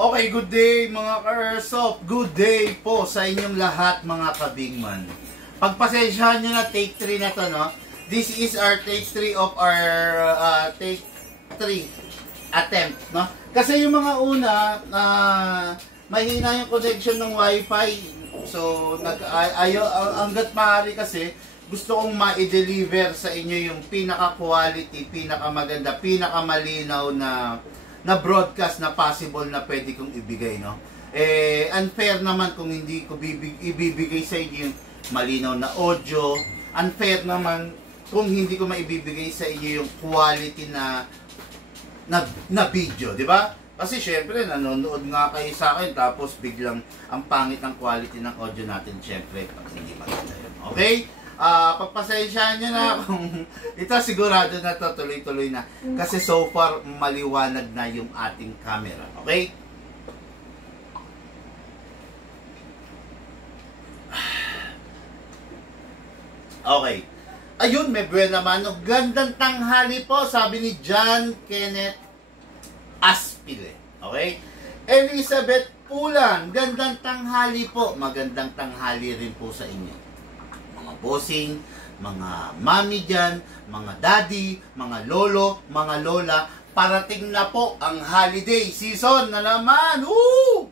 Okay, good day mga ka-airsoft. Good day po sa inyong lahat mga kabigman. Pagpasensyahan nyo na take 3 na to, no? This is our take 3 of our take 3 attempt, no? Kasi yung mga una, mahina yung connection ng wifi. So, hanggat maaari kasi, gusto kong ma-deliver sa inyo yung pinaka-quality, pinaka-maganda, pinaka-malinaw na broadcast na possible na pwede kong ibigay, no? Unfair naman kung hindi ko ibibigay sa inyo yung malinaw na audio. Unfair naman kung hindi ko maibibigay sa inyo yung quality na video, di ba? Kasi syempre, nanonood nga kayo sa akin, tapos biglang ang pangit ng quality ng audio natin, syempre, pag hindi maganda yun. Okay? Pagpasensyahan nyo na kung ito sigurado na to, tuloy-tuloy na. Kasi so far, maliwanag na yung ating camera. Okay? Okay. Ayun, may buena mano. Gandang tanghali po, sabi ni John Kenneth Aspile. Okay? Elizabeth Pulan, gandang tanghali po. Magandang tanghali rin po sa inyo. Mga bossing, mga mami dyan, mga daddy, mga lolo, mga lola, parating na po ang holiday season na naman! Woo!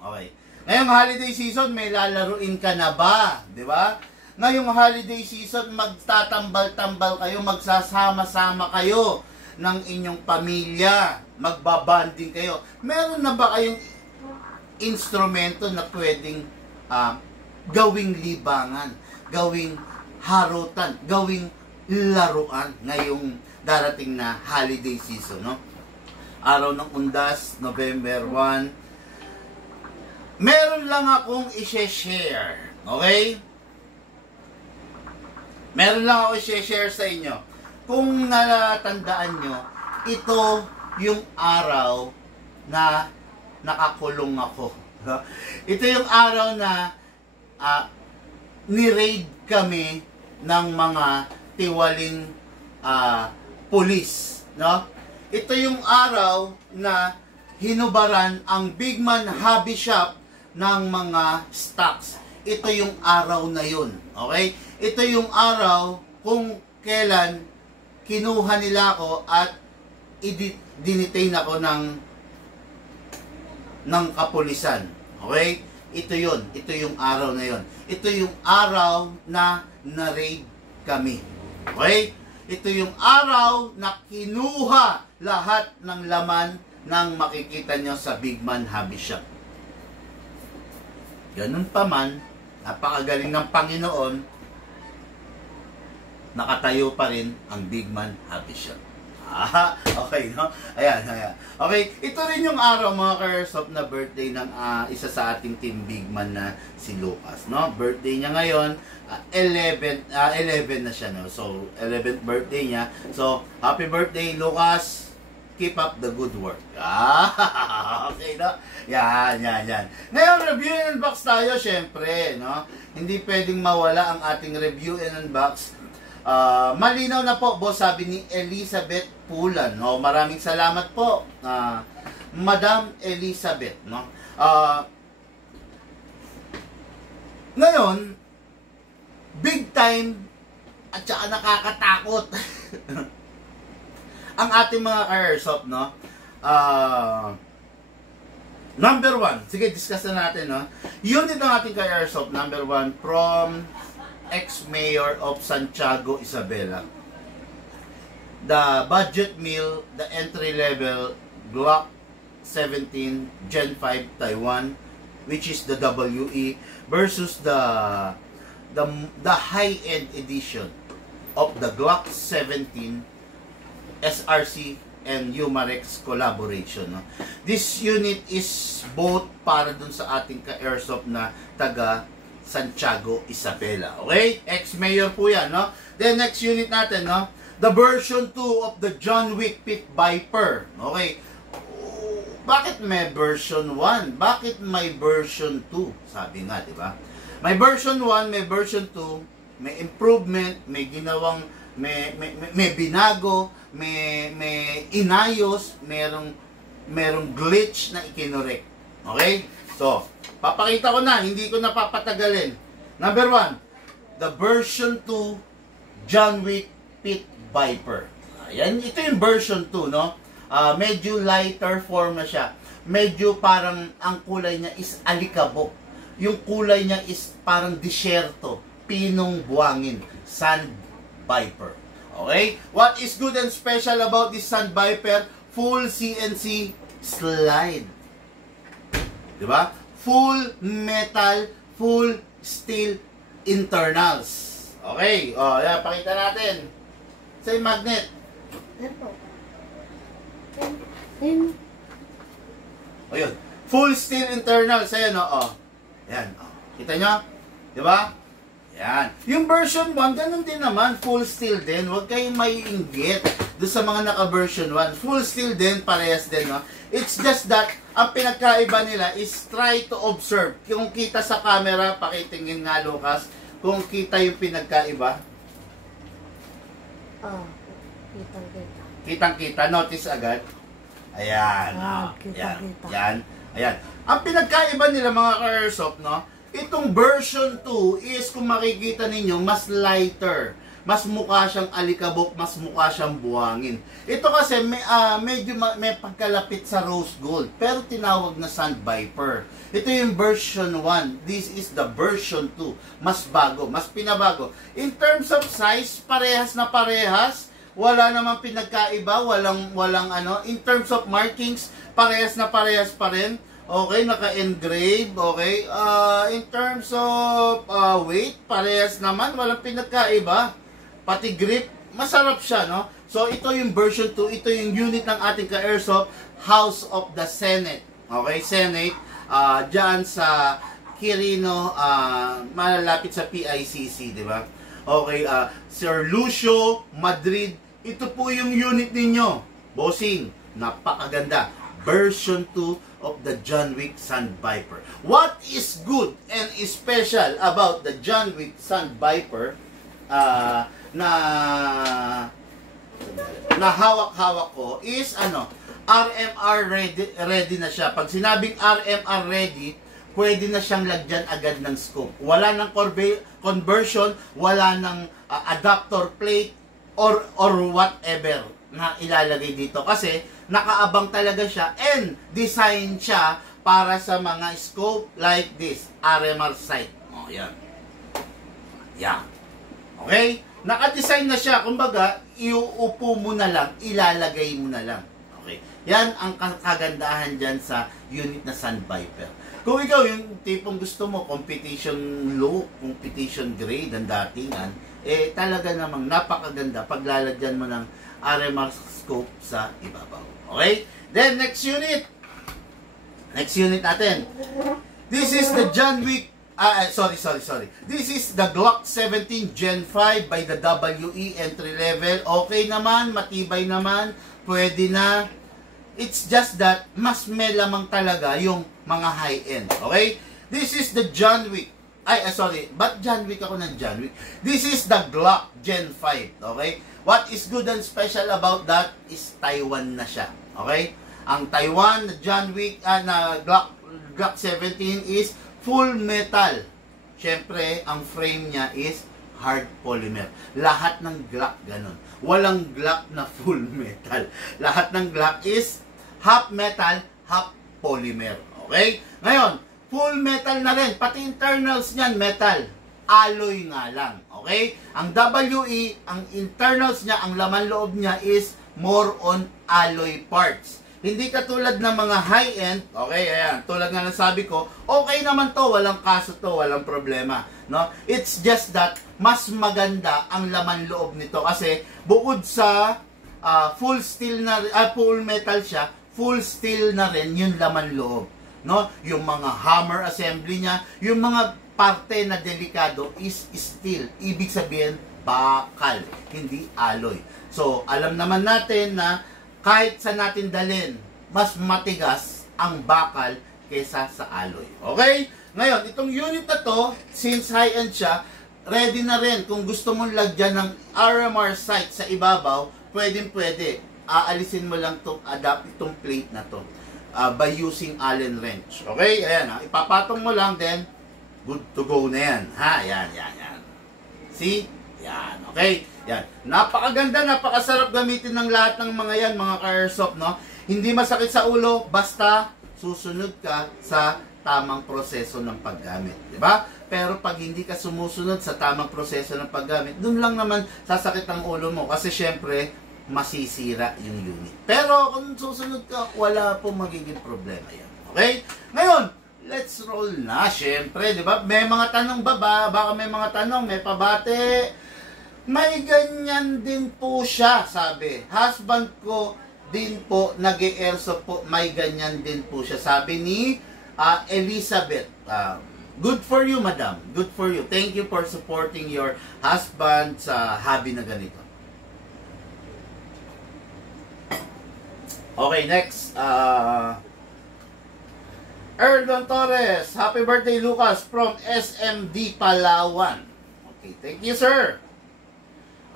Okay. Ngayong holiday season, may lalaruin ka na ba? Di ba? Ngayong holiday season, magtatambal-tambal kayo, magsasama-sama kayo ng inyong pamilya, magbabanding kayo. Meron na ba kayong instrumento na pwedeng gawing libangan, gawing harutan, gawing laruan ngayong darating na holiday season, no? Araw ng Undas, November 1. Meron lang akong i-share, okay? Meron lang ako i-share sa inyo. Kung natatandaan nyo, ito yung araw na nakakulong ako. Ito yung araw na ni-raid kami ng mga tiwaling pulis, no? Ito yung araw na hinubaran ang Bigman Hobby Shop ng mga stocks. Ito yung araw na yun, okay? Ito yung araw kung kailan kinuha nila ako at dinitain ako ng kapulisan, okay? Ito yun. Ito yung araw na yun. Ito yung araw na na-raid kami. Okay? Ito yung araw na kinuha lahat ng laman ng makikita nyo sa Bigman Hobby Shop. Ganun pa man, napakagaling ng Panginoon, nakatayo pa rin ang Bigman Hobby Shop. Okay, no? Ayan. Okay, ito rin yung araw mga ka-airsoft na birthday ng isa sa ating team Bigman na si Lucas, no? Birthday niya ngayon, 11 na siya, no? So, 11th birthday niya. So, happy birthday, Lucas. Keep up the good work. Okay, no? Yan. Ngayon, review and unbox tayo, syempre, no? Hindi pwedeng mawala ang ating review and unbox. Malinaw na po, boss, sabi ni Elizabeth Pulan, no? Maraming salamat po, Madam Elizabeth, no? Ngayon, big time at saka nakakatakot ang ating mga airsoft, no? Number 1, sige, discuss na natin, no? Unit ng ating airsoft, number 1, from ex-mayor of Santiago, Isabela. The budget meal, the entry level Glock 17 Gen 5 Taiwan, which is the WE, versus the high-end edition of the Glock 17 SRC and Umarex collaboration, no? This unit is both para dun sa ating ka-airsoft na taga Santiago, Isabela. Okay? Ex-mayor po yan, no? Then, next unit natin, no? The version 2 of the John Wick Pit Viper. Okay? Bakit may version 1? Bakit may version 2? Sabi nga, di ba? May version 1, may version 2, may improvement, may ginawang, may binago, may inayos, merong merong glitch na ikinorek. Okay? So, papakita ko na, hindi ko na papatagalin. Number 1, the version 2 John Wick Pit Viper. Ayan, ito yung version 2, no? Medyo lighter form na siya. Medyo parang ang kulay niya is alikabok. Yung kulay niya is parang disyerto, pinong buwangin, Sand Viper. Okay? What is good and special about this Sand Viper? Full CNC slide. Diba? Full metal, full steel internals. Okay, yan, pakita natin. Sa magnet. O yun. Full steel internals. Ayan, Yan, kita nyo? Diba? Yan. Yung version 1, ganun din naman. Full steel din. Huwag kayong maiinggit doon sa mga naka-version 1. Full steel din, parehas din, no? It's just that, ang pinagkaiba nila is try to observe. Kung kita sa camera, pakitingin nga, Lucas, kung kita yung pinagkaiba. Kitang-kita. Kitang-kita, notice agad. Ayan. Kitang-kita. Yan. Ayan. Ang pinagkaiba nila mga ka-airsoft, no? Itong version 2 is, kung makikita ninyo, mas lighter. Mas mukha siyang alikabok, mas mukha siyang buwangin. Ito kasi medyo may pagkalapit sa rose gold, pero tinawag na Sand Viper. Ito yung version 1. This is the version 2. Mas bago, mas pinabago. In terms of size, parehas na parehas. Wala namang pinagkaiba, walang ano. In terms of markings, parehas na parehas pa rin. Okay, naka-engrave, okay. In terms of weight, parehas naman, walang pinagkaiba. Pati grip, masarap siya, no? So, ito yung version 2, ito yung unit ng ating ka-airsoft, House of the Senate. Okay, Senate, dyan sa Quirino, malalapit sa PICC, di ba? Okay, Sir Lucio, Madrid, ito po yung unit ninyo. Bossing, napakaganda. Version 2 of the John Wick Sand Viper. What is good and special about the John Wick Sand Viper na hawak-hawak ko is RMR ready na siya. Pag sinabing RMR ready, pwede na siyang lagyan agad ng scope. Wala ng conversion, wala ng adapter plate or whatever na ilalagay dito kasi nakaabang talaga siya and design siya para sa mga scope like this, RMR sight. Yan. Yan. Okay? Naka-design na siya. Kumbaga, iuupo mo na lang, ilalagay mo na lang. Okay? Yan ang kagandahan dyan sa unit na Sand Viper. Kung ikaw yung tipong gusto mo, competition look, competition grade ang datingan, talaga namang napakaganda pag lalagyan mo ng RMR scope sa ibabaw. Okay? Then, next unit. Next unit natin. This is the John Wick sorry. This is the Glock 17 Gen 5 by the WE entry level. Okay naman, matibay naman, pwede na. It's just that mas may lamang talaga yung mga high-end. Okay? This is the John Wick. Ba't John Wick ako ng John Wick? This is the Glock Gen 5. Okay? What is good and special about that is Taiwan na siya. Okay? Ang Taiwan na John Wick, na Glock 17 is full metal. Siyempre, ang frame niya is hard polymer. Lahat ng Glock ganun. Walang Glock na full metal. Lahat ng Glock is half metal, half polymer. Okay? Ngayon, full metal na rin. Pati internals niyan, metal. Alloy nga lang. Okay? Ang WE, ang internals niya, ang laman loob niya is more on alloy parts. Hindi katulad ng mga high-end, okay, ayan, tulad nga ng sabi ko, okay naman to, walang kaso to, walang problema, no? It's just that, mas maganda ang laman loob nito kasi bukod sa full steel na, full metal siya, full steel na rin yung laman loob, no? Yung mga hammer assembly niya, yung mga parte na delikado is steel, ibig sabihin, bakal, hindi alloy. So, alam naman natin na kahit sa natin dalhin, mas matigas ang bakal kesa sa alloy. Okay? Ngayon, itong unit na to, since high-end siya, ready na rin. Kung gusto mong lagyan ng RMR sight sa ibabaw, pwede. aalisin mo lang itong plate na to by using Allen wrench. Okay? Ayan, ha? Ipapatong mo lang, then good to go na yan. Ha? Yan. See? Yan. Okay? Yan. Napakaganda, napakasarap gamitin ng lahat ng mga yan, mga ka-airsoft, no? Hindi masakit sa ulo, basta susunod ka sa tamang proseso ng paggamit. Diba? Pero pag hindi ka sumusunod sa tamang proseso ng paggamit, dun lang naman sasakit ang ulo mo. Kasi syempre, masisira yung unit. Pero kung susunod ka, wala pong magiging problema yan. Okay? Ngayon, let's roll na. Syempre, di ba? May mga tanong ba? Baka may mga tanong, may pabate. May ganyan din po siya, sabi. Husband ko din po, nag-e-airsoft po, may ganyan din po siya. Sabi ni Elizabeth. Good for you, madam. Good for you. Thank you for supporting your husband sa hobby na ganito. Okay, next. Erdogan Torres. Happy birthday, Lucas, from SMD Palawan. Okay, thank you, sir.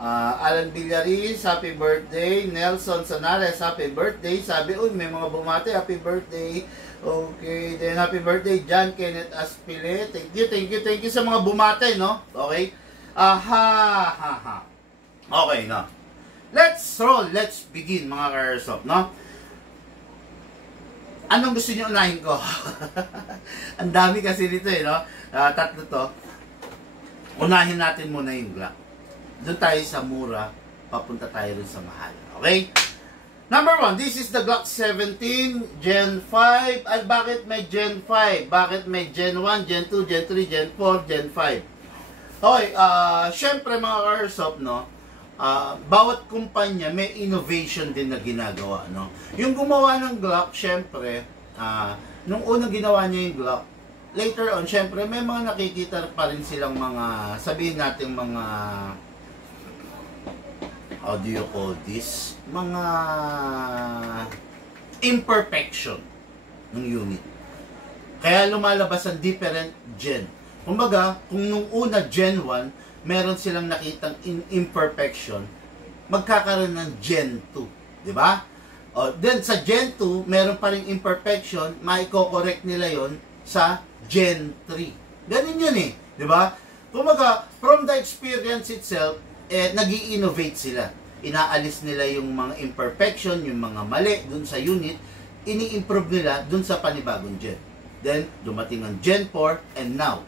Alan Villaris, happy birthday. Nelson Sanares, happy birthday. Sabi, uy, may mga bumati, happy birthday. Okay, then happy birthday, John Kenneth Aspile. Thank you sa mga bumati, no? Okay. Okay, no? Let's roll, let's begin, mga ka-airsoft, no? Anong gusto niyo unahin ko? Ang dami kasi dito, no? Tatlo to. Unahin natin muna yung Glock. Doon tayo sa mura, papunta tayo dun sa mahal. Okay? Number 1, this is the Glock 17 Gen 5. At bakit may Gen 5? Bakit may Gen 1, Gen 2, Gen 3, Gen 4, Gen 5? Okay, syempre mga ka-airsoft, no? Bawat kumpanya may innovation din na ginagawa, no? Yung gumawa ng Glock, syempre, nung unang ginawa niya yung Glock, later on, syempre, may mga nakikita pa rin silang mga, sabihin natin mga, how do you call this? Mga imperfection ng unit. Kaya lumalabas ang different gen. Kumbaga, kung nung una Gen 1, meron silang nakitang imperfection, magkakaroon ng Gen 2. Di ba? Then sa Gen 2, meron pa rin imperfection, maiko-correct nila yon sa Gen 3. Ganun yun eh. Di ba? Kumbaga, from the experience itself, nag-i-innovate sila. Inaalis nila yung mga imperfection, yung mga mali dun sa unit, ini-improve nila dun sa panibagong Gen. Then, dumating ang Gen 4, and now,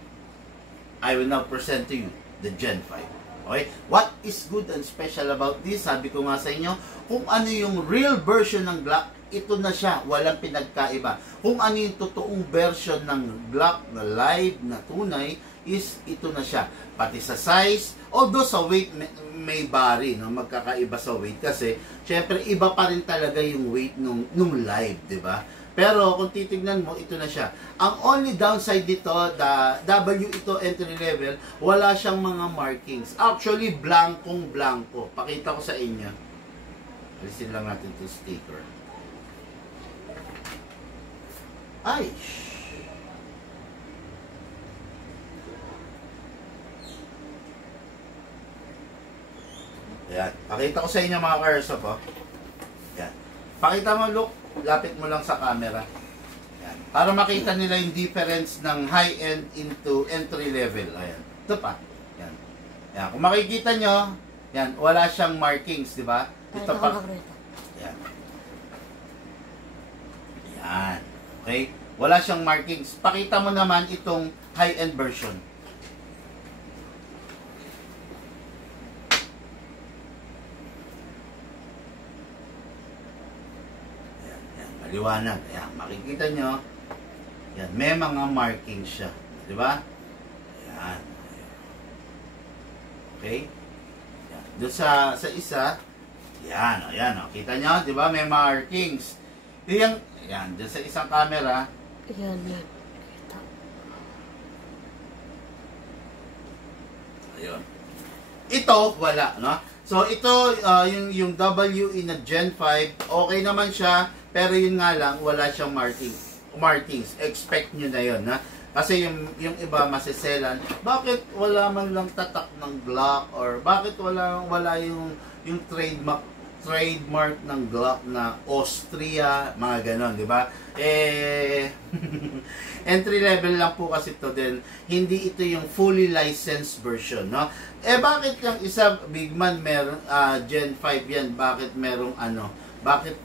I will now present to you the Gen 5. Okay? What is good and special about this? Sabi ko nga sa inyo, kung ano yung real version ng Glock, ito na siya. Walang pinagkaiba. Kung ano yung totoong version ng Glock na live, na tunay, is ito na siya. Pati sa size, although sa weight may vary, no? Magkakaiba sa weight kasi, syempre, iba pa rin talaga yung weight nung live, di ba? Pero kung titignan mo, ito na siya. Ang only downside dito, the W ito entry level, wala siyang mga markings. Actually, blankong-blanko. Pakita ko sa inyo. Alisin lang natin itong sticker. Ay! Ayan. Pakita ko sa inyo mga ka-airsoft, oh. Ayan. Pakita mo, look. Lapit mo lang sa camera. Ayan. Para makita nila yung difference ng high-end into entry level. Ayan. Ito pa. Ayan. Ayan. Kung makikita nyo, ayan, wala siyang markings, di ba? Ito pa. Ayan. Ayan. Okay? Wala siyang markings. Pakita mo naman itong high-end version. Liwanag. Ayan, makikita nyo. Yan, may mga markings siya. Di ba? Ayan. Okay? Ayan. Doon sa isa, yan, ayan. O. Kita nyo? Di ba? May markings. Ayan, ayan. Doon sa isang camera. Ayan, yan. Kita. Ayun. Ito, wala, no? So, ito, yung WE na Gen 5, okay naman siya. Pero yun nga lang, wala siyang markings. Expect nyo na yun, ha? Kasi yung iba masiselan, bakit wala man lang tatak ng Glock? Or bakit wala yung trademark trademark ng Glock na Austria, mga ganon, di ba? Entry level lang po kasi ito din. Hindi ito yung fully licensed version, no? Bakit yung isa, Big Man, meron, Gen 5 yan, bakit merong bakit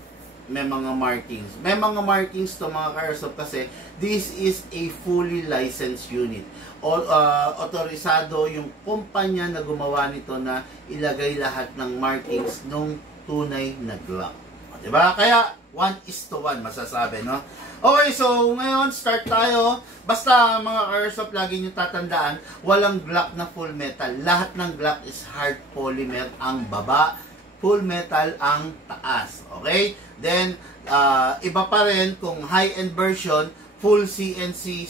may mga markings? May mga markings to mga ka-airsoft kasi this is a fully licensed unit. Otorisado yung kumpanya na gumawa nito na ilagay lahat ng markings nung tunay na Glock. Diba? Kaya 1:1 masasabi, no? Okay, so ngayon start tayo. Basta mga ka-airsoft, lagi nyo tatandaan, walang Glock na full metal. Lahat ng Glock is hard polymer ang baba, full metal ang taas. Okay? Then, iba pa rin kung high-end version, full CNC,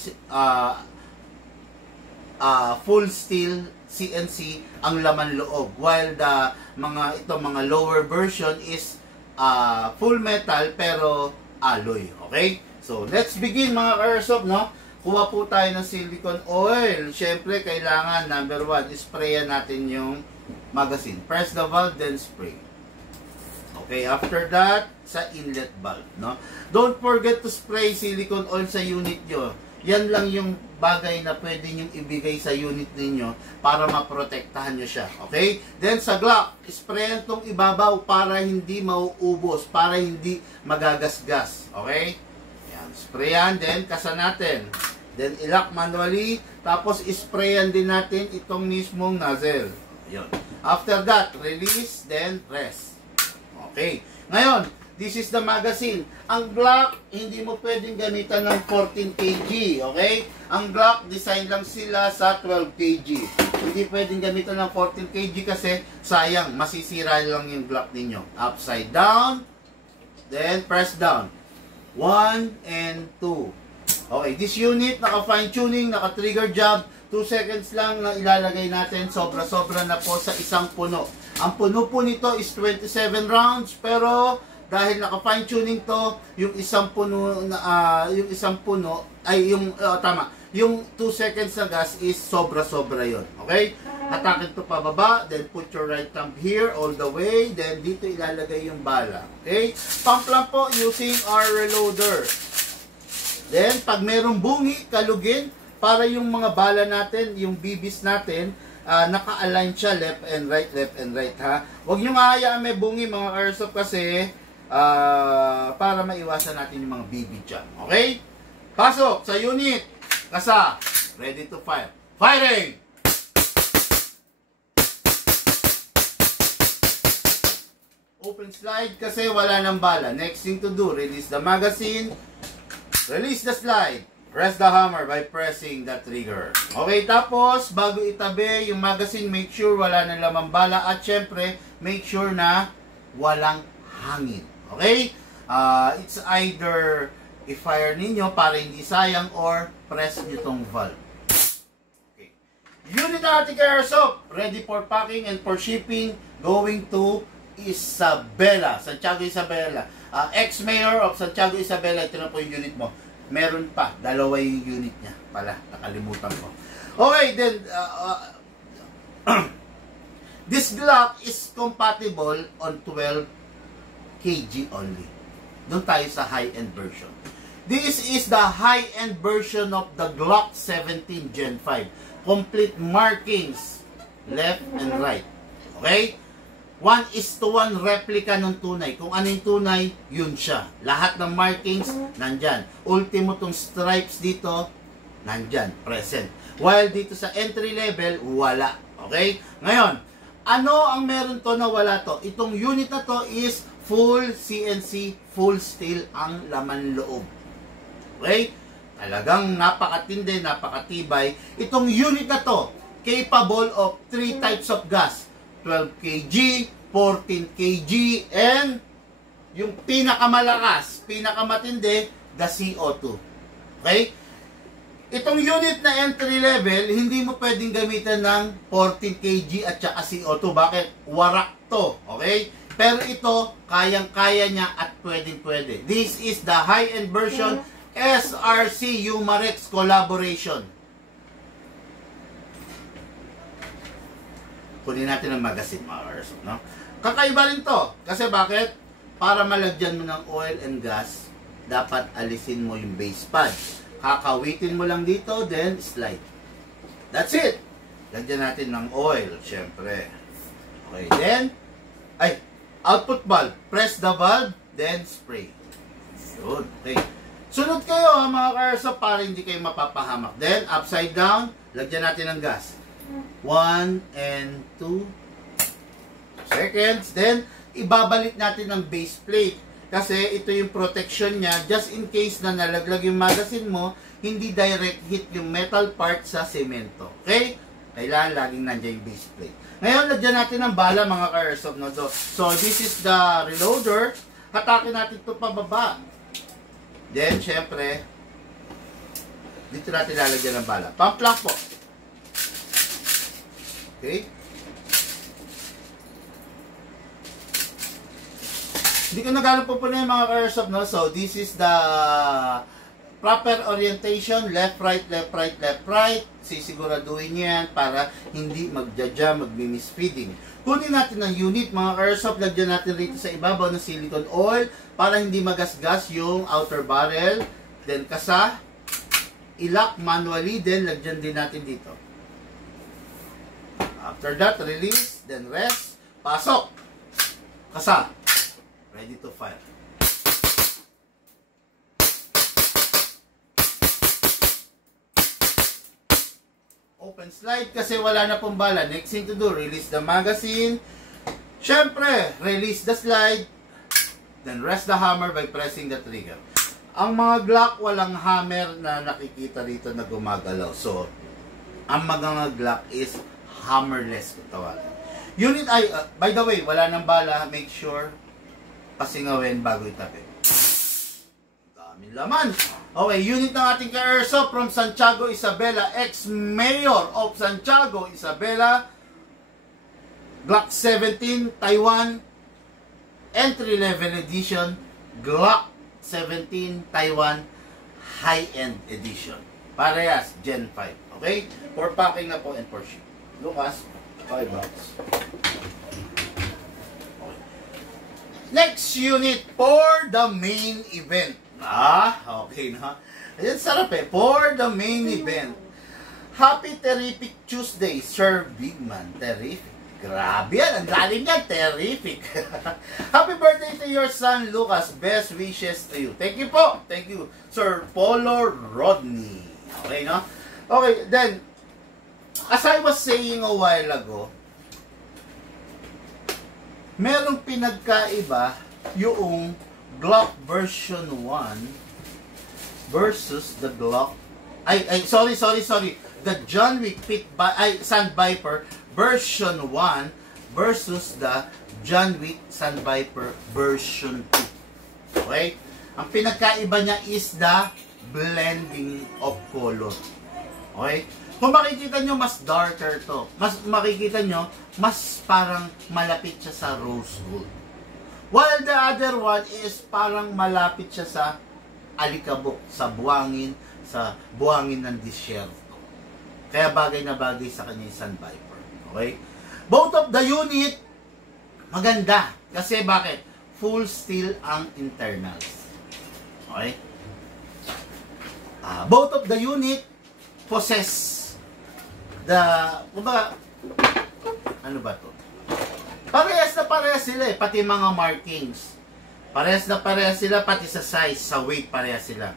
full steel CNC ang laman loob. While the mga lower version is full metal pero alloy. Okay? So, let's begin mga ka-airsoft, no? Kuha po tayo ng silicone oil. Siyempre, kailangan, number 1, sprayan natin yung magazine. Press the valve, then spray. Okay, after that, sa inlet valve, no? Don't forget to spray silicone oil sa unit nyo. Yan lang yung bagay na pwede nyong ibigay sa unit ninyo para maprotektahan nyo siya. Okay? Then sa Glock, sprayan tong ibabaw para hindi mauubos, para hindi magagasgas. Okay? Yan, sprayan, then kasa natin. Then ilock manually, tapos sprayan din natin itong mismong nozzle. Yun. After that, release, then press. Okay. Ngayon, this is the magazine. Ang Glock, hindi mo pwedeng gamitan ng 14 kg. Okay? Ang Glock, design lang sila sa 12 kg. Hindi pwedeng gamitan ng 14 kg kasi sayang, masisira lang yung Glock ninyo. Upside down, then press down. 1 and 2. Okay, this unit, naka-fine tuning, naka-trigger job. 2 seconds lang na ilalagay natin. Sobra-sobra na po sa isang puno. Ang puno po nito is 27 rounds, pero dahil naka-fine tuning to, yung isang puno yung 2 seconds na gas is sobra-sobra yon. Okay? Atakin to pababa, then put your right thumb here all the way, then dito ilalagay yung bala. Okay? Pump lang po using our reloader. Then, pag merong bungi, kalugin, para yung mga bala natin, yung bibis natin, naka-align siya left and right, ha. Huwag nyo hayaan may bungi mga airsoft kasi para maiwasan natin yung mga BB dyan. Okay? Pasok sa unit. Kasa. Ready to fire. Firing! Open slide kasi wala ng bala. Next thing to do, release the magazine. Release the slide. Press the hammer by pressing the trigger. Okay, tapos, bago itabi yung magazine, make sure wala nang lamang bala. At syempre, make sure na walang hangin. Okay? It's either i-fire ninyo para hindi sayang or press nyo tong valve. Okay. Unit Arctic Airsoft, ready for packing and for shipping, going to Isabela, Santiago Isabela. Ex-mayor of Santiago Isabela, ito na po yung unit mo. Meron pa, dalawa yung unit niya pala, nakalimutan ko. Okay, then this Glock is compatible on 12 kg only. Doon tayo sa high-end version. This is the high-end version of the Glock 17 Gen 5. Complete markings left and right. Okay? 1:1 replica ng tunay. Kung ano yung tunay, yun siya. Lahat ng markings, nandyan. Ultimo tong stripes dito, nandyan, present. While dito sa entry level, wala. Okay? Ngayon, ano ang meron to na wala to? Itong unit na to is full CNC, full steel ang laman loob. Okay? Talagang napakatindi, napakatibay. Itong unit na to, capable of 3 types of gas. 12 kg, 14 kg, and yung pinakamalakas, pinakamatindi, the CO2. Okay? Itong unit na entry level, hindi mo pwedeng gamitan ng 14 kg at saka CO2. Bakit? Warak to. Okay? Pero ito, kayang-kaya niya at pwedeng-pwede. This is the high-end version, SRC Umarex collaboration. Kunin natin ang magazine, mga airsoft, no? Kakaiba rin to. Kasi bakit? Para malagyan mo ng oil and gas, dapat alisin mo yung base pad. Kakawitin mo lang dito, then slide. That's it. Lagyan natin ng oil, syempre. Okay, then, output valve. Press the valve, then spray. Yun, okay. Sunod kayo mga ka-airsoft para hindi kayo mapapahamak. Then, upside down, lagyan natin ng gas. 1 and 2 seconds. Then, ibabalik natin ang base plate. Kasi ito yung protection niya. Just in case na nalaglag yung magazine mo, hindi direct hit yung metal part sa semento. Okay? Kailangan laging nandiyan yung base plate. Ngayon, lagyan natin ng bala mga ka-airsoft. No? So, this is the reloader. Hatakin natin ito pababa. Then, syempre, dito natin lalagyan ng bala. Pump lang po. Okay? Hindi ko nagano po po na yung mga ka-airsoft, no? So, this is the proper orientation. Left, right, left, right, left, right. Sisiguraduhin nyo yan para hindi magja-jam, magmi-misfeeding. Kunin natin ang unit, mga ka-airsoft. Lagyan natin rito sa ibabaw ng silicone oil para hindi magasgas yung outer barrel. Then, kasa. I-lock manually. Then, lagyan din natin dito. After that, release. Then, rest. Pasok. Kasa. Ready to fire. Open slide kasi wala na pong bala. Next thing to do, release the magazine. Syempre, release the slide. Then rest the hammer by pressing the trigger. Ang mga Glock walang hammer na nakikita dito na gumagalaw. So, ang mga Glock is hammerless kung tawagin. Unit ay, by the way, wala nang bala. Make sure pasingawin bago itapin. Daming laman. Okay, unit ng ating ka-airsoft from Santiago, Isabela, ex-mayor of Santiago, Isabela, Glock 17, Taiwan, entry-level edition, Glock 17, Taiwan, high-end edition. Parehas, Gen 5. Okay? For packing na po and for ship. Lucas, 5 bucks. Next unit for the main event. Okay na. Ayan, sarap eh. For the main event. Happy Terrific Tuesday, Sir Bigman. Terrific. Grabe yan. Ang lalim yan. Terrific. Happy birthday to your son, Lucas. Best wishes to you. Thank you po. Thank you, Sir Polo Rodney. Okay, no? Okay, then, as I was saying a while ago, merong pinagkaiba yung Glock version 1 versus the Glock sorry. The John Wick Sand Viper version 1 versus the John Wick Sand Viper version 2. Okay? Ang pinagkaiba niya is the blending of color. Okay? Kung makikita nyo, mas darker to. Makikita nyo, mas parang malapit siya sa rose gold. While the other one is parang malapit siya sa alikabok, sa buhangin ng disyerto. Kaya bagay na bagay sa kanya yung Sand Viper. Okay? Both of the unit, maganda. Kasi bakit? Full steel ang internals. Okay? Both of the unit possess ano ba to? Parehas na parehas sila eh, pati mga markings. Parehas na parehas sila, pati sa size, sa weight parehas sila.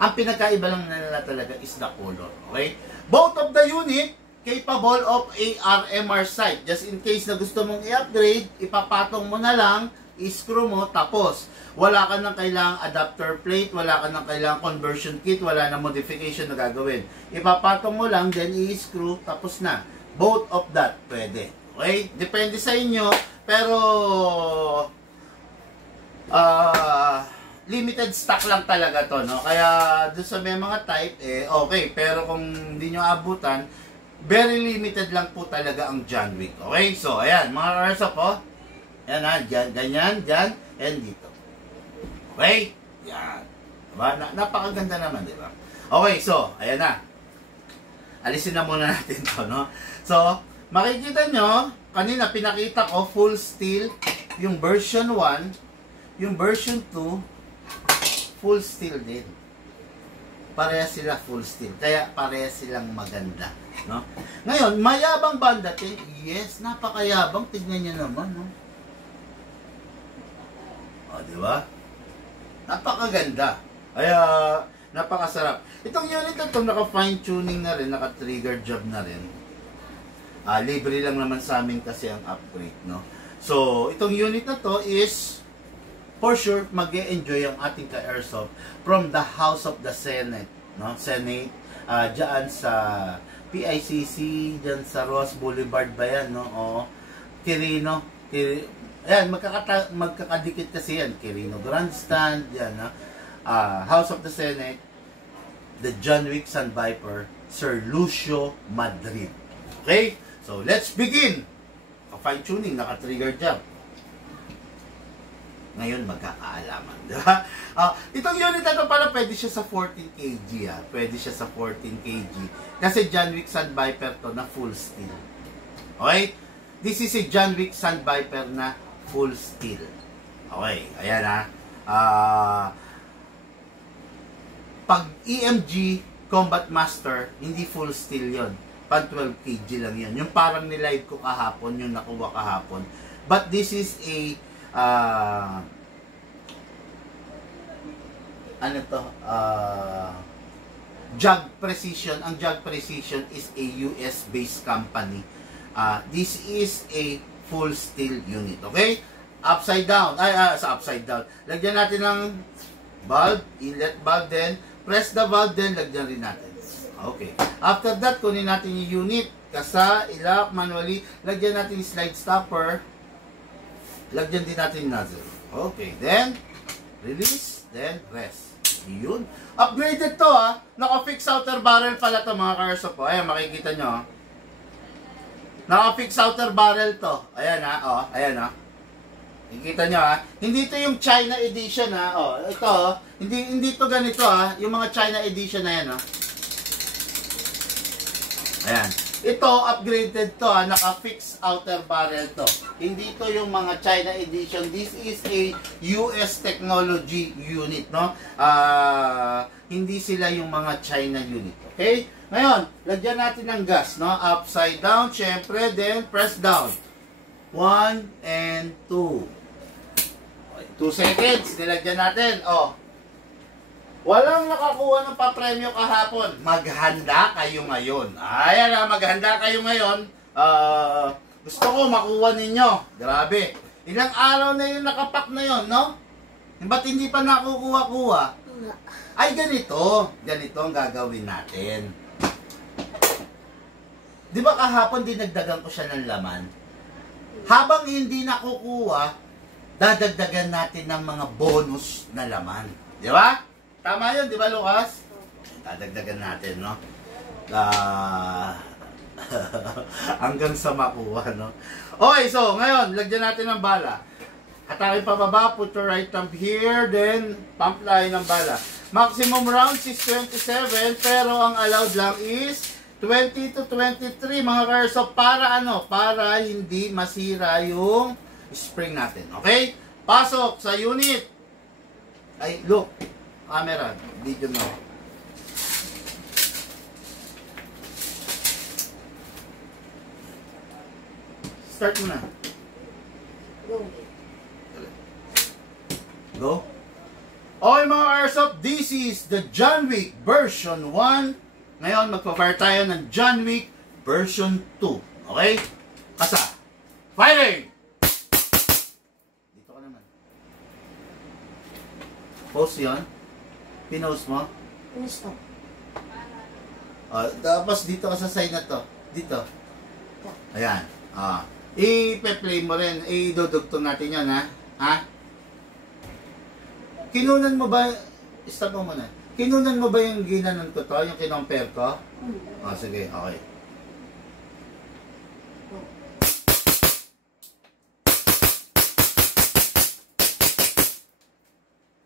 Ang pinakaiba lang nila talaga is the color. Okay? Both of the unit capable of AR/MR sight. Just in case na gusto mong i-upgrade, ipapatong mo na lang, i-screw mo, tapos wala ka nang kailangang adapter plate, wala ka nang kailangang conversion kit, wala nang modification na gagawin. Ipapatong mo lang, then i-screw, tapos na. Both of that, pwede. Okay? Depende sa inyo, pero limited stock lang talaga to, no? Kaya doon sa may mga type, okay. Pero kung hindi nyo abutan, very limited lang po talaga ang John Wick. Okay? So, ayan, mga airsoft, oh. Yan ha, dyan, ganyan, dyan, and dito. Okay? Yan. Diba? Napakaganda naman, di ba? Okay, so, ayan na. Alisin na muna natin to, no? So, Makikita nyo, kanina pinakita ko full steel, yung version 1, yung version 2, full steel din. Parehas sila full steel. Kaya parehas silang maganda. No? Ngayon, mayabang ba ang dating? Yes, napakayabang. Tignan nyo naman. No? O, di ba? Napakaganda. Kaya, napakasarap. Itong unit na ito, naka-fine tuning na rin, naka-trigger job na rin. Libre lang naman sa amin kasi ang upgrade. No? So, itong unit na to is for sure, mag-e-enjoy ang ating ka-airsoft from the House of the Senate. No? Senate, dyan sa PICC, dyan sa Ross Boulevard ba yan? No? O, Quirino. Ayan, magkakadikit kasi yan. Quirino Grandstand, yan. No? House of the Senate, the John Wick Sun Viper, Sir Lucio Madrid. Okay? So, let's begin! Fine-tuning, naka-trigger job. Ngayon magkakaalaman, di ba? Itong unit na ito pala pwede siya sa 14 kg, Pwede siya sa 14 kg. Kasi John Wick Sun Viper to na full steel. Okay? This is a John Wick Sun Viper na full steel. Okay, ayan pag EMG Combat Master, hindi full steel yon. Pag 12 kg lang yun. Yung parang nilive ko kahapon, yung nakuha kahapon. But this is a JAG Precision. Ang JAG Precision is a US based company. This is a full steel unit. Okay? Upside down. Sa upside down. Lagyan natin ng valve, inlet valve, then press the valve, then lagyan rin natin. Okay. After that, kunin natin yung unit. Kasa, ilak, manually. Lagyan natin yung slide stopper. Lagyan din natin yung nozzle. Okay. Then, release. Then, rest. Yun. Upgraded to Naka-fix outer barrel pala to mga ka-airsoft ko. Ayan, makikita nyo. Naka-fix outer barrel to. Ayan Ayan Makikita nyo Hindi to yung China edition Ito Hindi to ganito Yung mga China edition na yan Ayan. Ito, upgraded to Naka-fix outer barrel to. Hindi to yung mga China edition. This is a US technology unit, no? Hindi sila yung mga China unit. Okay? Ngayon, lagyan natin ng gas, no? Upside down, syempre, then press down. 1 and 2. 2 seconds, nilagyan natin. Walang nakakuha ng papremyo kahapon. Maghanda kayo ngayon. Ayan maghanda kayo ngayon. Gusto ko makuha ninyo. Grabe. Ilang araw na yung nakapak na yon, no? Ba't hindi pa nakukuha-kuha? Ay, ganito. Ganito ang gagawin natin. Di ba kahapon dinagdagan ko siya ng laman? Habang hindi nakukuha, dadagdagan natin ng mga bonus na laman. Di ba? Tama yun, di ba, Lucas? Dadagdagan natin, no? Hanggang sa makuha, no? Okay, so, ngayon, lagyan natin ng bala. Hatakin pa baba, put your right thumb here, then pump line ng bala. Maximum rounds is 27, pero ang allowed lang is 20 to 23, mga ka-airsoft, para Para hindi masira yung spring natin, okay? Pasok sa unit. Ay, look. Camera, video mo. Start mo na. Go. Okay mga airsoft, this is the John Wick version 1. Ngayon magpa-fire tayo ng John Wick version 2. Okay? Kasa. Firing! Dito ka naman. Pause yun. Pinost mo? Pinost mo. Tapos dito ka sa side na to. Dito. Ayan. I-play mo rin. I-dudugtong natin yun, ha? Kinunan mo ba? Stop mo muna. Kinunan mo ba yung ginanon ko to? Yung kinompare ko? Sige. Okay.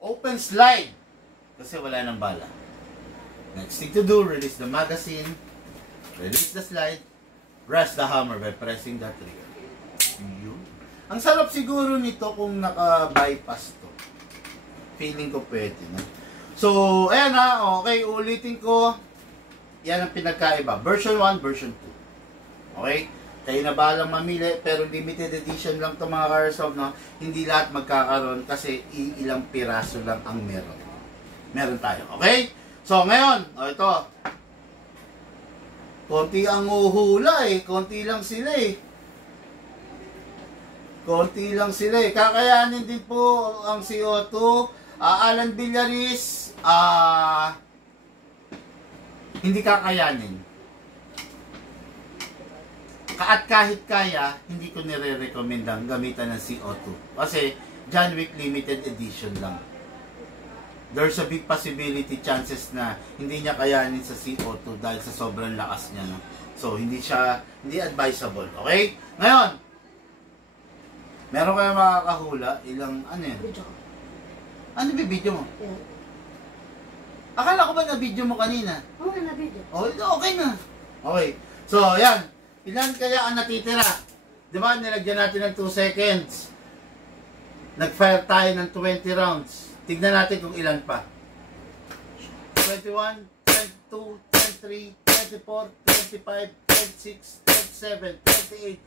Open slide. Kasi wala nang bala. Next thing to do, release the magazine, release the slide, rest the hammer by pressing the trigger. Yun. Ang sarap siguro nito kung naka-bypass to. Feeling ko pwede, no? So, ayan na, okay, ulitin ko. Yan ang pinagkaiba. Version 1, version 2. Okay? Kayo na bahalang mamili, pero limited edition lang to mga Carousel, no? Hindi lahat magkakaroon kasi ilang piraso lang ang meron. Meron tayo, okay? So, ngayon, ito. Konti ang uhula eh. Konti lang sila eh. Konti lang sila eh. Kakayanin din po ang CO2. Alan Villaris, hindi kakayanin. At kahit kaya, hindi ko nire-recommendang gamitan ng CO2. Kasi, John Wick limited edition lang. There's a big possibility, chances na hindi niya kayanin sa CO2 dahil sa sobrang lakas niya. No? So, hindi advisable. Okay? Ngayon, meron kayo makakahula, ilang, ano yan? Video ko. Ano ba video mo? Yeah. Akala ko ba na video mo kanina? Okay na video. Oh, okay na. Okay. So, yan. Ilan kaya ang natitira? Di ba, nilagyan natin ng 2 seconds. Nag-fire tayo ng 20 rounds. Tignan natin kung ilan pa. 21, 22, 23, 24, 25, 26, 27, 28,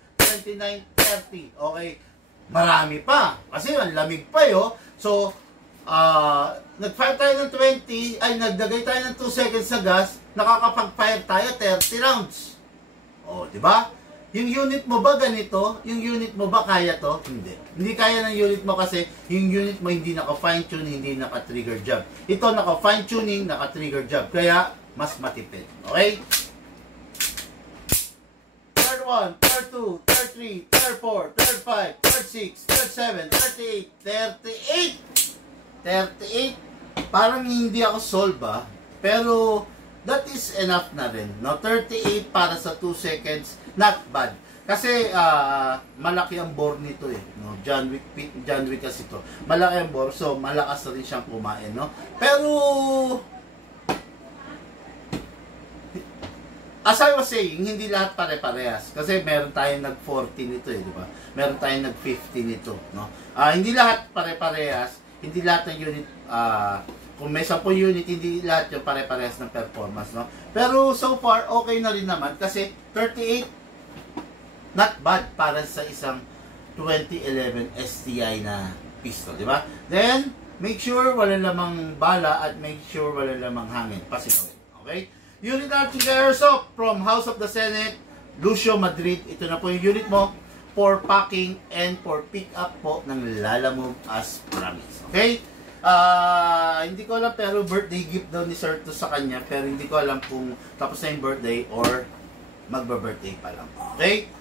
29, 30. Okay. Marami pa. Kasi ang lamig pa yun. So, nag-fire tayo ng 20, ay nagdagay tayo ng 2 seconds sa gas, nakakapag-fire tayo 30 rounds. O, di ba? Yung unit mo ba ganito? Yung unit mo ba kaya to? Hindi. Hindi kaya ng unit mo kasi yung unit mo hindi naka-fine tune, hindi naka-trigger job. Ito naka-fine tuning, naka-trigger job. Kaya, mas matipid. Okay? Third 1, third 2, third 3, third 4, third 5, third 6, third 7, 38. Parang hindi ako solve pero that is enough na rin. No? 38 para sa 2 seconds, not bad. Kasi malaki ang bore nito eh. No? John Wick kasi ito. Malaki ang bore, so malakas na rin siyang kumain. No? Pero, as I was saying, hindi lahat pare-parehas. Kasi meron tayong nag-40 nito eh, di ba? Meron tayong nag-50 nito. No? Hindi lahat pare-parehas. Hindi lahat ng unit, kung may 10 unit, hindi lahat yung pare-parehas ng performance, no? Pero so far, okay na rin naman kasi 38, not bad para sa isang 2011 STI na pistol, di ba? Then, make sure wala lamang bala at make sure wala lamang hangin. Pasinawin, okay? Unit natin Airsoft from House of the Senate, Lucio Madrid. Ito na po yung unit mo for packing and for pick up po ng Lalamove as promised. Okay? Hindi ko alam pero birthday gift daw ni Sir to sa kanya pero hindi ko alam kung tapos na yung birthday or magba-birthday pa lang. Okay?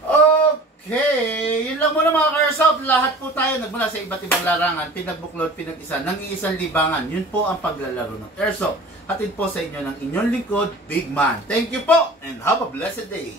Okay. Yun lang muna mga Airsoft. Lahat po tayo nagmula sa iba't ibang larangan, pinagbuklod, pinag-isa, nang iisang libangan. Yun po ang paglalaro ng Airsoft. Hatid po sa inyo ng inyong lingkod, Big Man. Thank you po and have a blessed day.